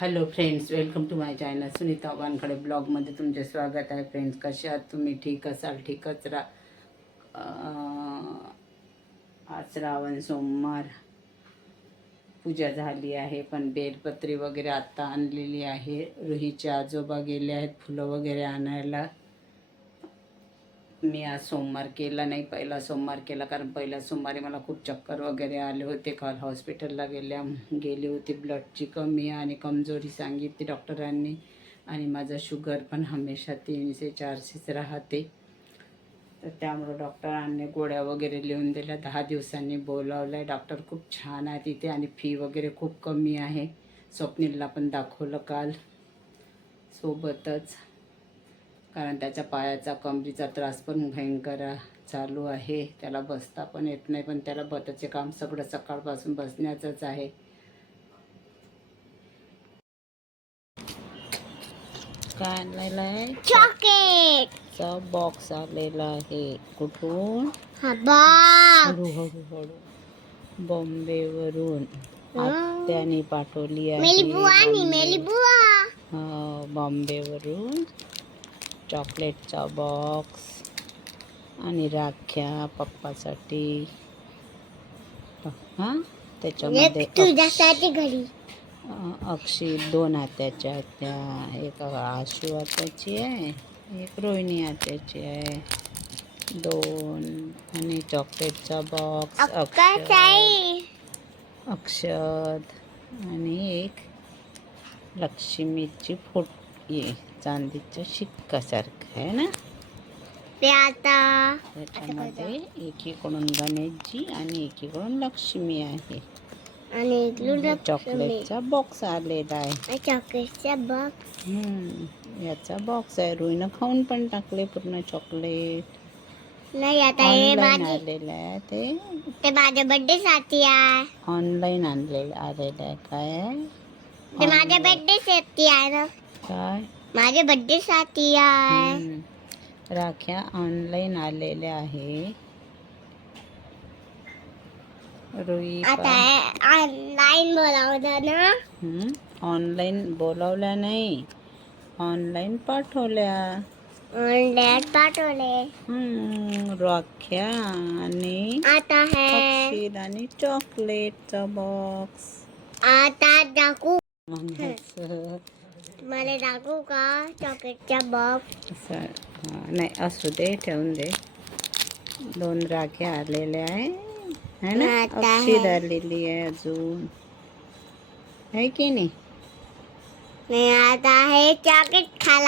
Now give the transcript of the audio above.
Hello friends, welcome to my channel Sunita Wankhade ब्लॉगमध्ये तुमचे स्वागत आहे. फ्रेंड्स, कसे आहात तुम्ही? ठीक असाल, ठीकच राहा. आज श्रावण सोमवार पूजा झाली आहे, पण बेलपत्री वगैरे आत्ता आणलेली आहे. रुहीचे आजोबा गेले आहेत फुलं वगैरे आणायला. मी आज सोमवार केला नाही, पहिला सोमवार केला, कारण पहिल्या सोमवारी मला खूप चक्कर वगैरे आले होते. काल हॉस्पिटलला गेली होती. ब्लडची कमी आणि कमजोरी सांगितली डॉक्टरांनी, आणि माझं शुगर पण हमेशा 300-400 राहते. तर त्यामुळं डॉक्टरांनी गोळ्या वगैरे लिहून दिल्या. 10 दिवसांनी बोलावलं आहे. डॉक्टर खूप छान आहे तिथे, आणि फी वगैरे खूप कमी आहे. स्वप्नीलला पण दाखवलं काल सोबतच, कारण त्याच्या पायाचा कमरीचा त्रास पण भयंकर चालू आहे. त्याला बसता पण येत नाही, पण त्याला बताचे काम सगळं सकाळपासून बसण्याचंच आहे. काय आणलेलं आहे? चॉकलेटचा बॉक्स आलेला आहे. कुठून? हळू बॉम्बेवरून आत्याने पाठवली आहे. बॉम्बेवरून चॉकलेटचा बॉक्स आणि राख्या पप्पासाठी. त्याच्यामध्ये अक्षी 2 आत्याच्या आहेत. त्या एक आशू आत्याची आहे, एक रोहिणी आत्याची आहे. 2 आणि चॉकलेटचा बॉक्स अक्षत आणि एक लक्ष्मीची फोटो चांदीच्या शिक्कासारखं आहे ना. त्याच्यामध्ये एकीकडून गणेशजी आणि एकीकडून लक्ष्मी आहे. आणि चॉकलेटचा बॉक्स आलेला आहे. चॉकलेटचा बॉक्स याचा बॉक्स आहे. रुईनं खाऊन पण टाकले पूर्ण चॉकलेट. नाही, आता ऑनलाईन आलेलं आहे. ते माझ्या बर्थडे साठी आहे. ऑनलाईन आलेलं आहे. काय आहे? ते माझ्या बर्थडे साठी आहे ना. काय? माझ्या बर्थडे साठी आहे. राख्या ऑनलाईन आलेल्या आहे. रुई आता ऑनलाईन बोलावलं ना. ऑनलाईन बोलावल्या नाही, ऑनलाईन पाठवल्या. ऑनलाईन पाठवले. राख्या आणि आता है अक्षर आणि चॉकलेटचा बॉक्स. आता दाखवू मला, दाखवू का चॉकलेटचा बॉक्स? नाही, असू दे, ठेवून दे. 2 राख्या आलेल्या आहे ना. अक्षर आलेली आहे अजून, आहे की नाही? आता आहे चॉकलेट